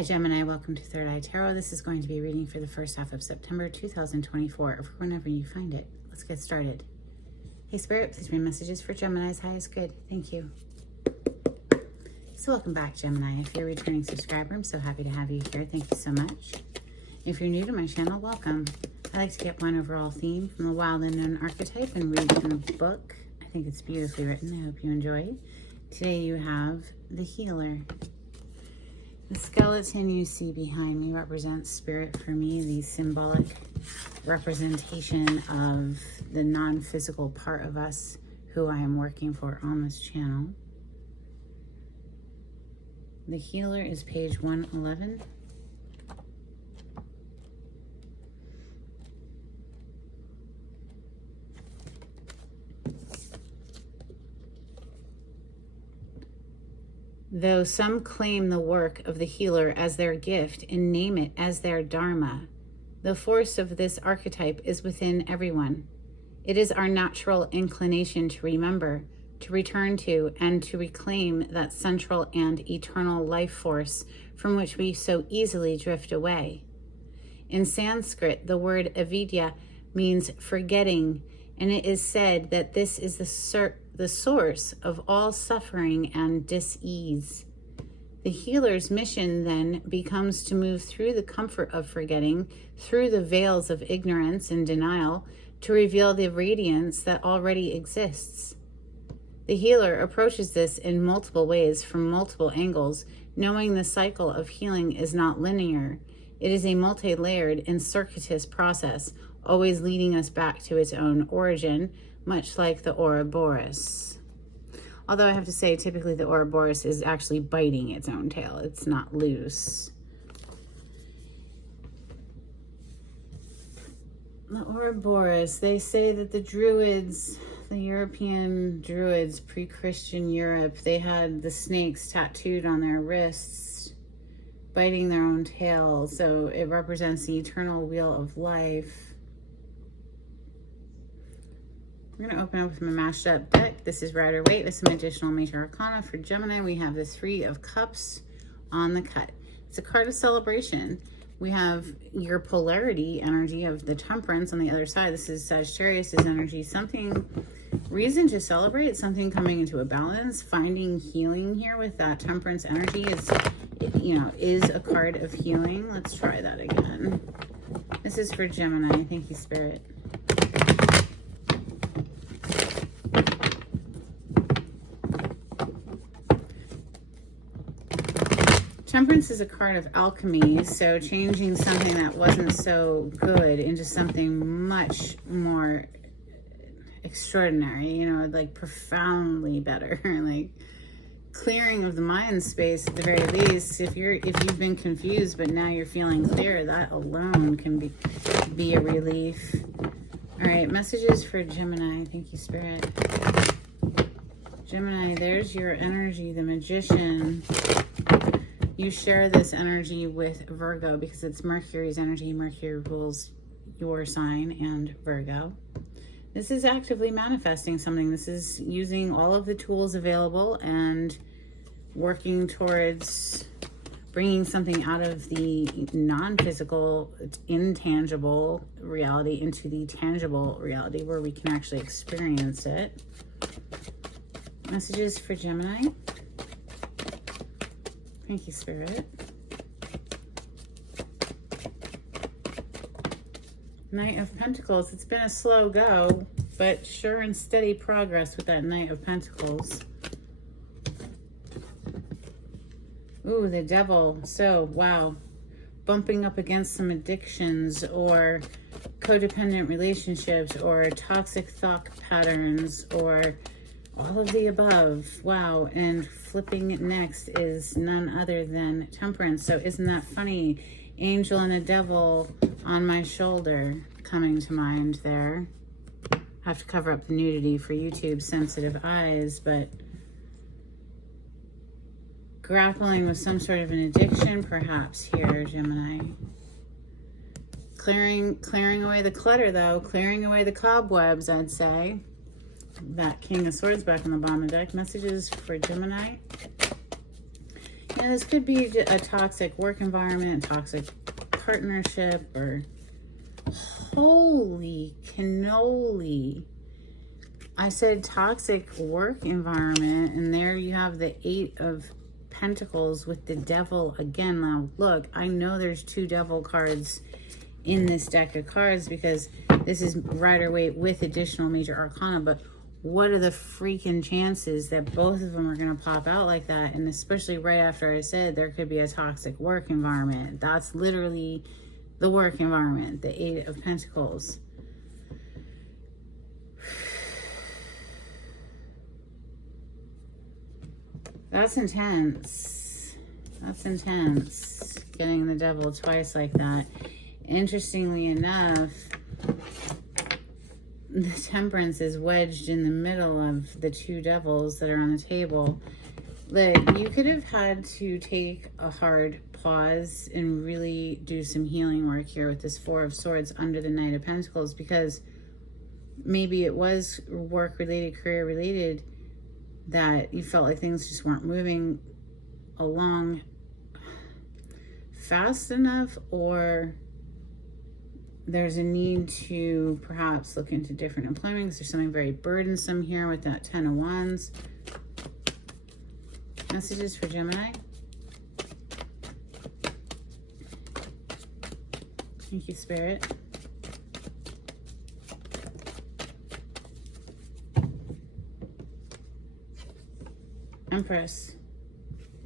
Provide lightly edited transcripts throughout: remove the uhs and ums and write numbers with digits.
Hi Gemini, welcome to Third Eye Tarot. This is going to be a reading for the first half of September 2024, or whenever you find it. Let's get started. Hey Spirit, please read messages for Gemini's highest good. Thank you. So welcome back, Gemini. If you're a returning subscriber, I'm so happy to have you here. Thank you so much. If you're new to my channel, welcome. I like to get one overall theme from the wild unknown archetype and read from the book. I think it's beautifully written. I hope you enjoy. Today you have the Healer. The skeleton you see behind me represents spirit for me, the symbolic representation of the non-physical part of us who I am working for on this channel. The Healer is page 111. Though some claim the work of the healer as their gift and name it as their dharma, the force of this archetype is within everyone. It is our natural inclination to remember, to return to, and to reclaim that central and eternal life force from which we so easily drift away. In Sanskrit, the word avidya means forgetting, and it is said that this is the source of all suffering and dis-ease. The healer's mission then becomes to move through the comfort of forgetting, through the veils of ignorance and denial, to reveal the radiance that already exists. The healer approaches this in multiple ways from multiple angles, knowing the cycle of healing is not linear. It is a multi-layered and circuitous process, always leading us back to its own origin, much like the Ouroboros. Although I have to say, typically the Ouroboros is actually biting its own tail. It's not loose. The Ouroboros, they say that the Druids, the European Druids, pre-Christian Europe, they had the snakes tattooed on their wrists, biting their own tail. So it represents the eternal wheel of life. We're going to open up with my mashed up deck. This is Rider Waite with some additional major arcana. For Gemini, we have the Three of Cups on the cut. It's a card of celebration. We have your polarity energy of the Temperance on the other side. This is Sagittarius' energy. Something, reason to celebrate, something coming into a balance, finding healing here with that Temperance energy is a card of healing. Let's try that again. This is for Gemini. Thank you, Spirit. Temperance is a card of alchemy, so changing something that wasn't so good into something much more extraordinary, like profoundly better, like clearing of the mind space at the very least. If you've been confused but now you're feeling clear, that alone can be a relief. All right, messages for Gemini. Thank you, Spirit. Gemini, there's your energy, the Magician. You share this energy with Virgo because it's Mercury's energy. Mercury rules your sign and Virgo. This is actively manifesting something. This is using all of the tools available and working towards bringing something out of the non-physical, intangible reality into the tangible reality where we can actually experience it. Messages for Gemini. Thank you, Spirit. Knight of Pentacles. It's been a slow go, but sure and steady progress with that Knight of Pentacles. Ooh, the Devil. So, wow. Bumping up against some addictions or codependent relationships or toxic thought patterns or all of the above. Wow. And flipping next is none other than Temperance. So isn't that funny? Angel and a devil on my shoulder coming to mind there. Have to cover up the nudity for YouTube sensitive eyes, but grappling with some sort of an addiction perhaps here, Gemini. Clearing away the clutter though, clearing away the cobwebs, I'd say. That King of Swords back on the bottom of the deck. Messages for Gemini. Yeah, this could be a toxic work environment, toxic partnership, or holy cannoli. I said toxic work environment, and there you have the 8 of Pentacles with the Devil again. Now, look, I know there's 2 Devil cards in this deck of cards because this is Rider-Waite with additional major arcana, but what are the freaking chances that both of them are going to pop out like that? And especially right after I said there could be a toxic work environment. That's literally the work environment, the 8 of Pentacles. That's intense. That's intense. Getting the Devil twice like that. Interestingly enough, the Temperance is wedged in the middle of the 2 Devils that are on the table. Like, you could have had to take a hard pause and really do some healing work here with this 4 of Swords under the Knight of Pentacles, because maybe it was work-related, career-related, that you felt like things just weren't moving along fast enough, or there's a need to perhaps look into different employment because there's something very burdensome here with that 10 of Wands. Messages for Gemini. Thank you, Spirit. Empress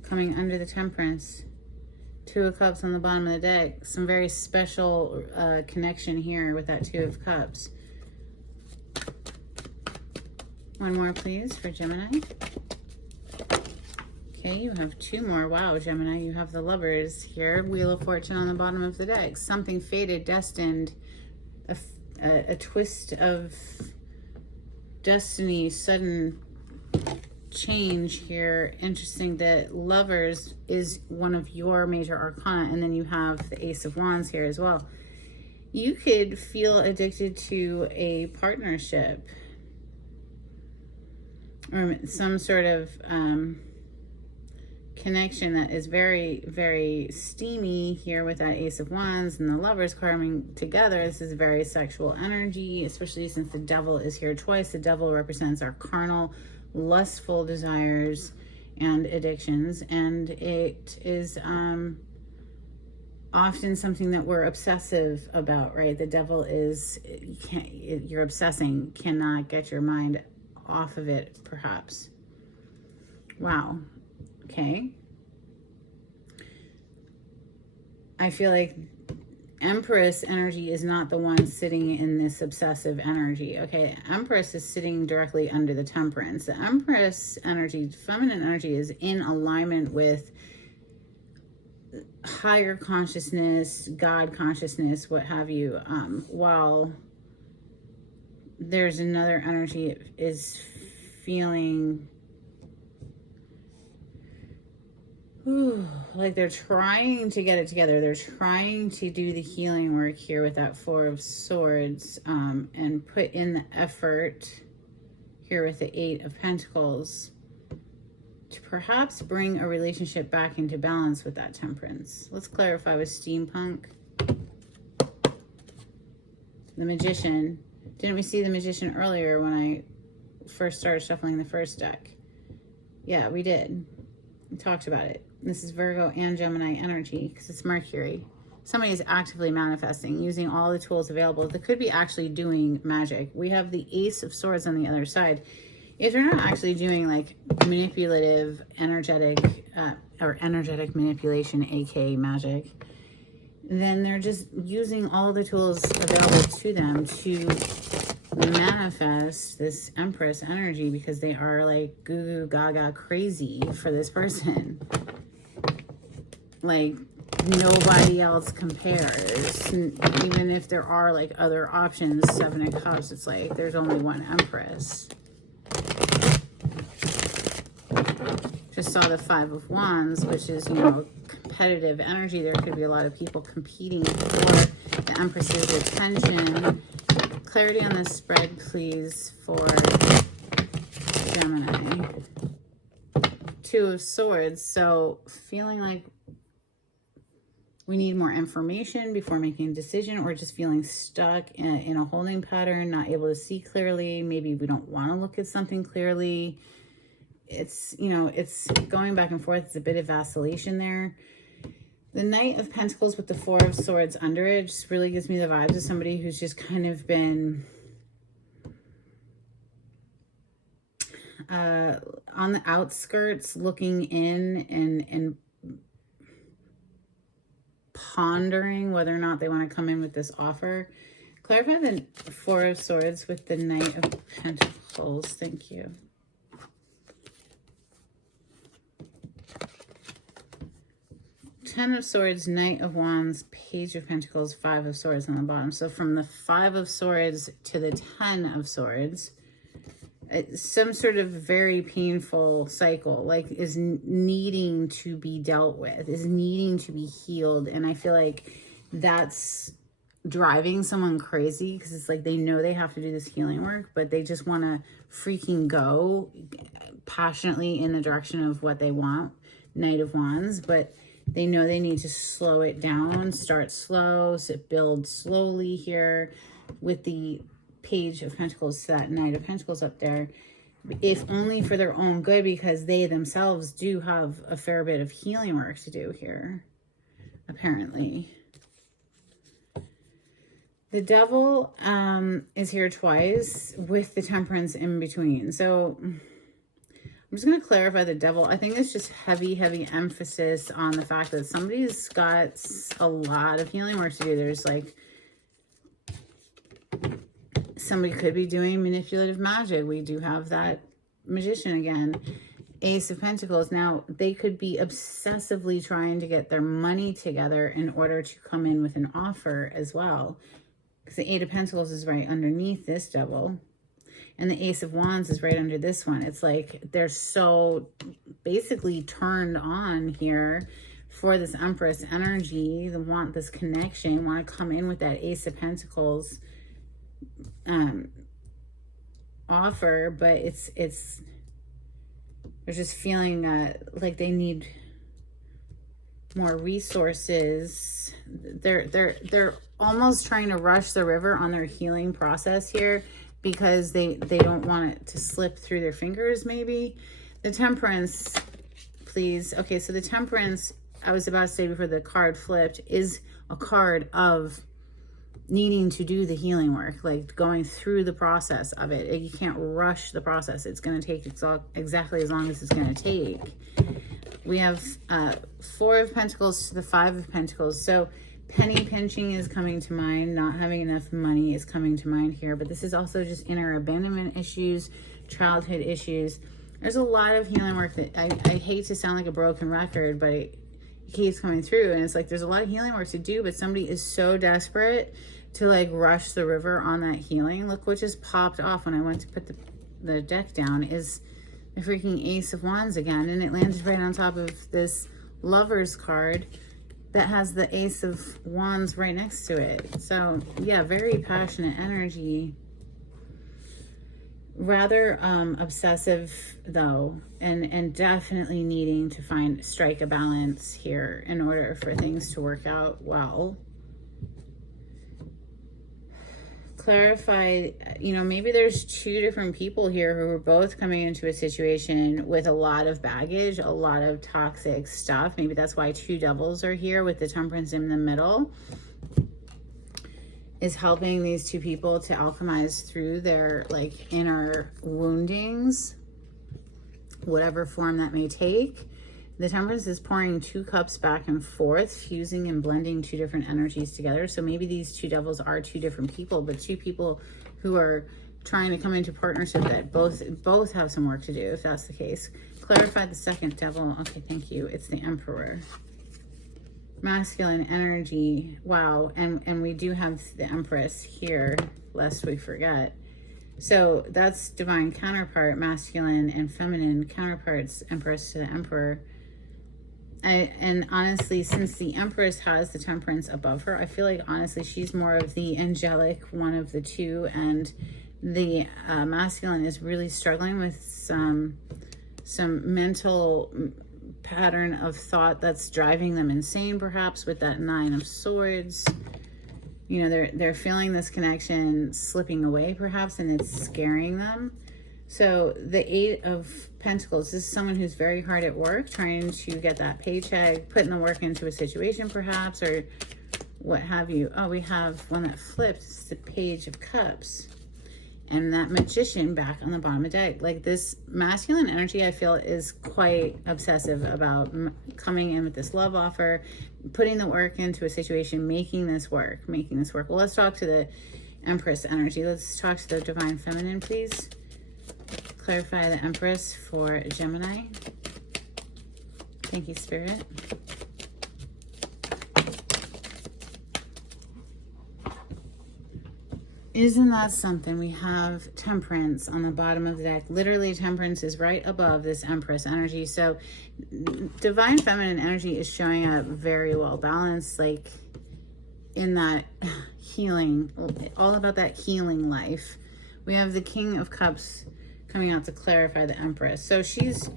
coming under the Temperance. 2 of Cups on the bottom of the deck. Some very special connection here with that 2 of Cups. One more, please, for Gemini. Okay, you have 2 more. Wow, Gemini, you have the Lovers here. Wheel of Fortune on the bottom of the deck. Something fated, destined, a twist of destiny, sudden change here. Interesting that Lovers is one of your major arcana, and then you have the Ace of Wands here as well. You could feel addicted to a partnership or some sort of connection that is very, very steamy here with that Ace of Wands and the Lovers coming together. This is very sexual energy, especially since the Devil is here twice. The Devil represents our carnal, lustful desires and addictions, and it is often something that we're obsessive about, right? The Devil is, you're obsessing, cannot get your mind off of it, perhaps. Wow. Okay. I feel like Empress energy is not the one sitting in this obsessive energy. Okay, Empress is sitting directly under the Temperance. The Empress energy, feminine energy, is in alignment with higher consciousness, God consciousness, what have you. While there's another energy is feeling like they're trying to get it together. They're trying to do the healing work here with that 4 of Swords, and put in the effort here with the 8 of Pentacles to perhaps bring a relationship back into balance with that Temperance. Let's clarify with Steampunk. The Magician. Didn't we see the Magician earlier when I first started shuffling the first deck? Yeah, we did. We talked about it. This is Virgo and Gemini energy because it's Mercury. Somebody is actively manifesting using all the tools available. They could be actually doing magic. We have the Ace of Swords on the other side. If they're not actually doing like manipulative, energetic manipulation, aka magic, then they're just using all the tools available to them to manifest this Empress energy because they are like goo goo gaga crazy for this person. Like nobody else compares. Even if there are like other options, 7 of Cups, it's like there's only one Empress. Just saw the 5 of Wands, which is, you know, competitive energy. There could be a lot of people competing for the Empress's attention. Clarity on this spread, please, for Gemini. 2 Two of Swords. So feeling like we need more information before making a decision, or just feeling stuck in a holding pattern, not able to see clearly. Maybe we don't want to look at something clearly. It's, you know, it's going back and forth. It's a bit of vacillation there. The Knight of Pentacles with the Four of Swords under it just really gives me the vibes of somebody who's just kind of been on the outskirts, looking in and pondering whether or not they want to come in with this offer. Clarify the Four of Swords with the Knight of Pentacles. Thank you. Ten of Swords, Knight of Wands, Page of Pentacles, Five of Swords on the bottom. So from the Five of Swords to the 10 of Swords, it's some sort of very painful cycle, like is needing to be dealt with, is needing to be healed. And I feel like that's driving someone crazy, because it's like they know they have to do this healing work, but they just want to freaking go passionately in the direction of what they want, Knight of Wands, but they know they need to slow it down, start slow, so build slowly here with the Page of Pentacles to that Knight of Pentacles up there, if only for their own good, because they themselves do have a fair bit of healing work to do here, apparently. The Devil is here twice with the Temperance in between. So I'm just going to clarify the Devil. I think it's just heavy emphasis on the fact that somebody's got a lot of healing work to do. There's like, somebody could be doing manipulative magic. We do have that Magician again. Ace of Pentacles. Now, they could be obsessively trying to get their money together in order to come in with an offer as well. Because the Eight of Pentacles is right underneath this Devil. And the Ace of Wands is right under this one. It's like they're so basically turned on here for this Empress energy. They want this connection, want to come in with that Ace of Pentacles offer, but it's they're just feeling like they need more resources. They're almost trying to rush the river on their healing process here, because they don't want it to slip through their fingers. Maybe the Temperance, please. Okay, so the Temperance, I was about to say before the card flipped, is a card of needing to do the healing work, like going through the process of it. You can't rush the process. It's going to take exactly as long as it's going to take. We have Four of Pentacles to the Five of Pentacles. So penny pinching is coming to mind. Not having enough money is coming to mind here. But this is also just inner abandonment issues, childhood issues. There's a lot of healing work that I hate to sound like a broken record, but it keeps coming through. And it's like there's a lot of healing work to do, but somebody is so desperate to like rush the river on that healing. Look what just popped off when I went to put the deck down is the freaking Ace of Wands again, and it landed right on top of this Lover's card that has the Ace of Wands right next to it. So yeah, very passionate energy, rather obsessive though, and definitely needing to strike a balance here in order for things to work out well. Clarify, you know, maybe there's two different people here who are both coming into a situation with a lot of baggage, a lot of toxic stuff. Maybe that's why two Devils are here with the Temperance in the middle, is helping these two people to alchemize through their like inner woundings, whatever form that may take. The Temperance is pouring two cups back and forth, fusing and blending two different energies together. So maybe these two Devils are two different people, but two people who are trying to come into partnership that both have some work to do, if that's the case. Clarify the second Devil. Okay, thank you. It's the Emperor. Masculine energy. Wow. And we do have the Empress here, lest we forget. So that's divine counterpart, masculine and feminine counterparts, Empress to the Emperor. And honestly, since the Empress has the Temperance above her, I feel like honestly she's more of the angelic one of the two, and the masculine is really struggling with some some mental pattern of thought that's driving them insane, perhaps, with that Nine of Swords. You know, they're feeling this connection slipping away, perhaps, and it's scaring them. So the Eight of Pentacles, this is someone who's very hard at work, trying to get that paycheck, putting the work into a situation, perhaps, or what have you. Oh, we have one that flipped. It's the Page of Cups. And that Magician back on the bottom of the deck. Like, this masculine energy, I feel, is quite obsessive about coming in with this love offer, putting the work into a situation, making this work. Well, let's talk to the Empress energy. Let's talk to the Divine Feminine, please. Clarify the Empress for Gemini. Thank you, Spirit. Isn't that something? We have Temperance on the bottom of the deck. Literally, Temperance is right above this Empress energy. So Divine Feminine energy is showing up very well balanced, like in that healing, all about that healing life. We have the King of Cups coming out to clarify the Empress. So she's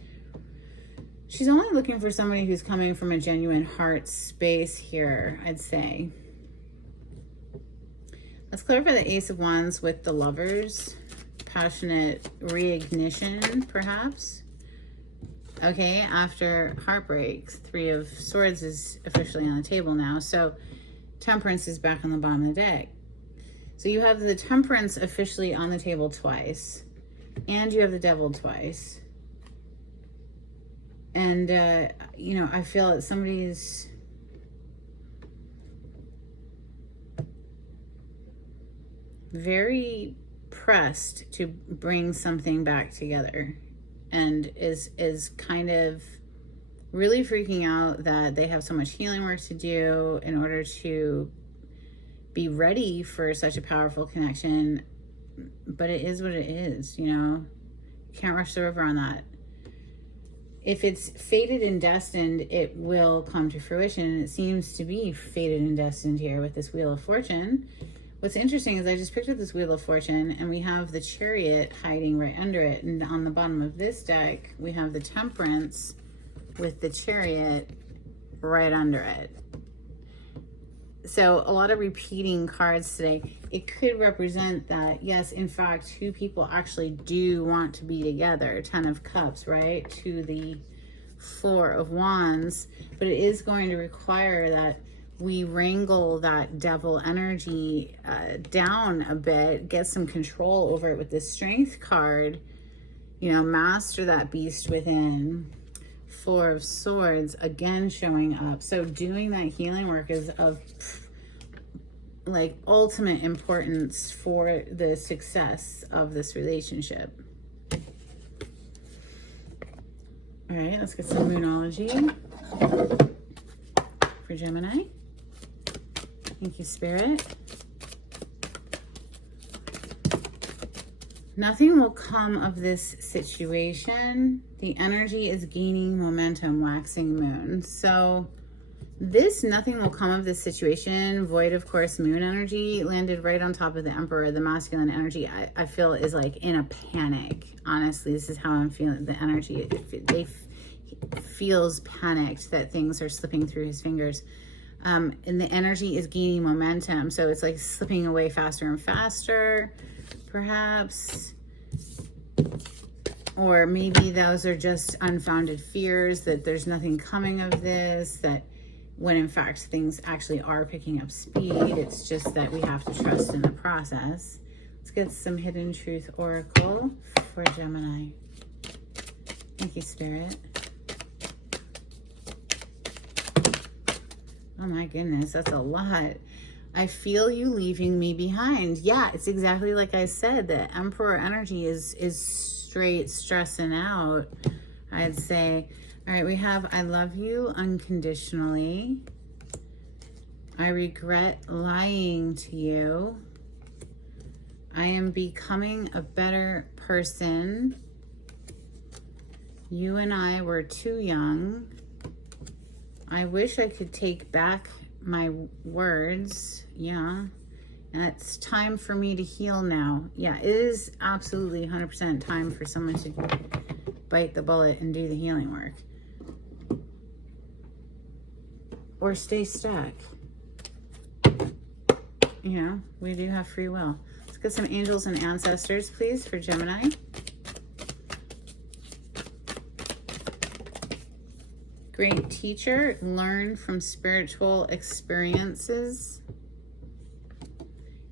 only looking for somebody who's coming from a genuine heart space here, I'd say. Let's clarify the Ace of Wands with the Lovers. Passionate reignition, perhaps. Okay, after heartbreak, Three of Swords is officially on the table now. So Temperance is back on the bottom of the deck. So you have the Temperance officially on the table twice. And you have the Devil twice. And, you know, I feel that somebody's very pressed to bring something back together, and is kind of really freaking out that they have so much healing work to do in order to be ready for such a powerful connection. But it is what it is, you know. Can't rush the river on that. If it's fated and destined, it will come to fruition. It seems to be fated and destined here with this Wheel of Fortune. What's interesting is I just picked up this Wheel of Fortune, and we have the Chariot hiding right under it. And on the bottom of this deck, we have the Temperance with the Chariot right under it. So a lot of repeating cards today. It could represent that, yes, in fact, two people actually do want to be together. 10 of Cups, right? To the 4 of Wands. But it is going to require that we wrangle that Devil energy down a bit, get some control over it with this Strength card, you know, master that beast within. 4 of Swords, again showing up. So doing that healing work is of like ultimate importance for the success of this relationship. All right, let's get some Moonology for Gemini. Thank you, Spirit. Nothing will come of this situation. The energy is gaining momentum, waxing moon. So this nothing will come of this situation, void of course moon energy, landed right on top of the Emperor. The masculine energy, I feel, is like in a panic. Honestly, this is how I'm feeling. The energy, they feels panicked that things are slipping through his fingers. And the energy is gaining momentum. So it's like slipping away faster and faster, perhaps. Or maybe those are just unfounded fears that there's nothing coming of this, that when in fact things actually are picking up speed. It's just that we have to trust in the process. Let's get some Hidden Truth Oracle for Gemini. Thank you, Spirit. Oh my goodness, that's a lot. I feel you leaving me behind. Yeah, it's exactly like I said. The Emperor energy is straight stressing out, I'd say. All right, we have I love you unconditionally. I regret lying to you. I am becoming a better person. You and I were too young. I wish I could take back my words. Yeah. And it's time for me to heal now. Yeah, it is absolutely 100% time for someone to bite the bullet and do the healing work. Or stay stuck. You know, we do have free will. Let's get some angels and ancestors, please, for Gemini. Great teacher, learn from spiritual experiences.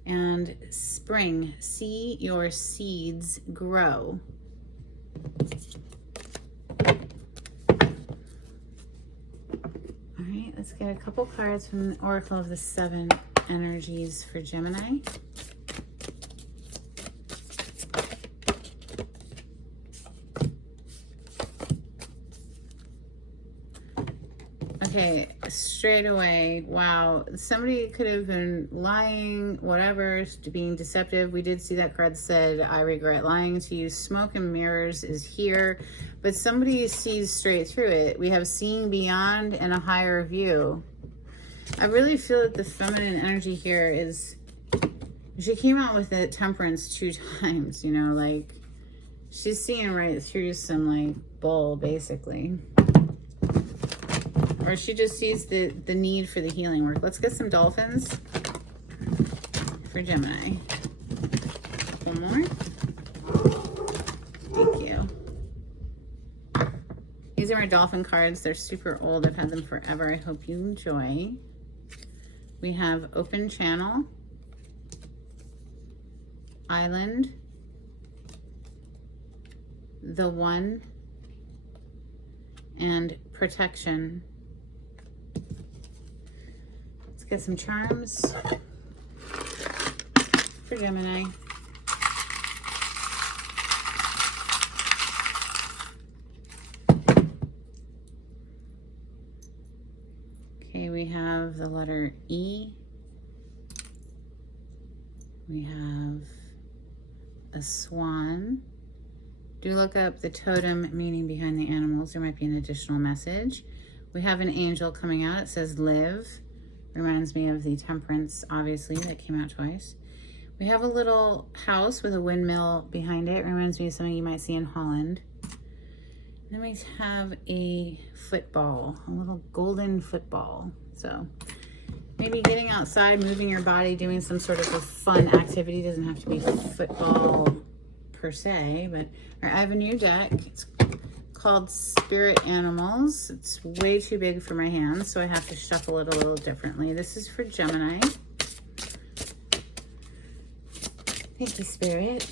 And spring, see your seeds grow. All right, let's get a couple cards from the Oracle of the Seven Energies for Gemini. Okay, straight away, wow. Somebody could have been lying, whatever, being deceptive. We did see that card said, I regret lying to you. Smoke and mirrors is here, but somebody sees straight through it. We have seeing beyond and a higher view. I really feel that the feminine energy here is, she came out with the temperance 2 times, you know, like she's seeing right through some like bull, basically. Or she just sees the need for the healing work. Let's get some dolphins for Gemini. One more. Thank you. These are my dolphin cards. They're super old. I've had them forever. I hope you enjoy. We have open channel, island, the one, and protection. Get some charms for Gemini. Okay, we have the letter E. We have a swan. Do look up the totem meaning behind the animals. There might be an additional message. We have an angel coming out. It says live. Reminds me of the temperance, obviously, that came out twice. We have a little house with a windmill behind it. Reminds me of something you might see in Holland. Then we have a football, a little golden football. So maybe getting outside, moving your body, doing some sort of a fun activity. Doesn't have to be football per se, but I have a new deck. It's called Spirit Animals. It's way too big for my hands, so I have to shuffle it a little differently. This is for Gemini. Thank you, Spirit.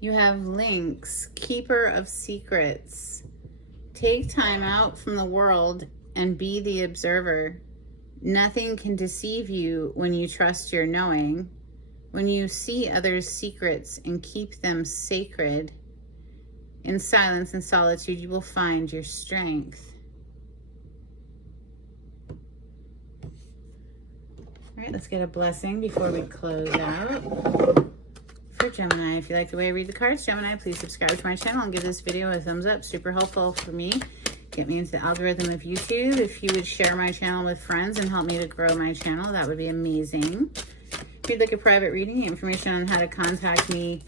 You have Lynx, keeper of secrets. Take time out from the world and be the observer. Nothing can deceive you when you trust your knowing. When you see others' secrets and keep them sacred, in silence and solitude, you will find your strength. All right, let's get a blessing before we close out. For Gemini, if you like the way I read the cards, Gemini, please subscribe to my channel and give this video a thumbs up. Super helpful for me. Get me into the algorithm of YouTube. If you would share my channel with friends and help me to grow my channel, that would be amazing. If you'd like a private reading, the information on how to contact me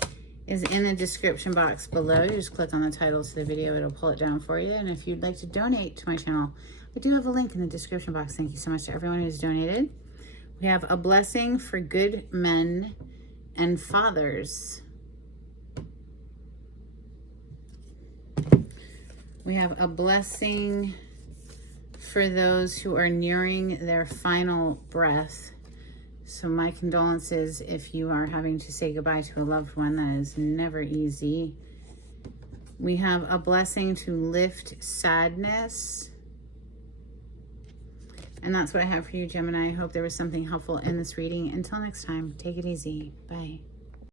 is in the description box below. You just click on the title to the video. It'll pull it down for you. And if you'd like to donate to my channel, I do have a link in the description box. Thank you so much to everyone who's donated. We have a blessing for good men and fathers. We have a blessing for those who are nearing their final breath. So my condolences if you are having to say goodbye to a loved one. That is never easy. We have a blessing to lift sadness. And that's what I have for you, Gemini. I hope there was something helpful in this reading. Until next time, take it easy. Bye.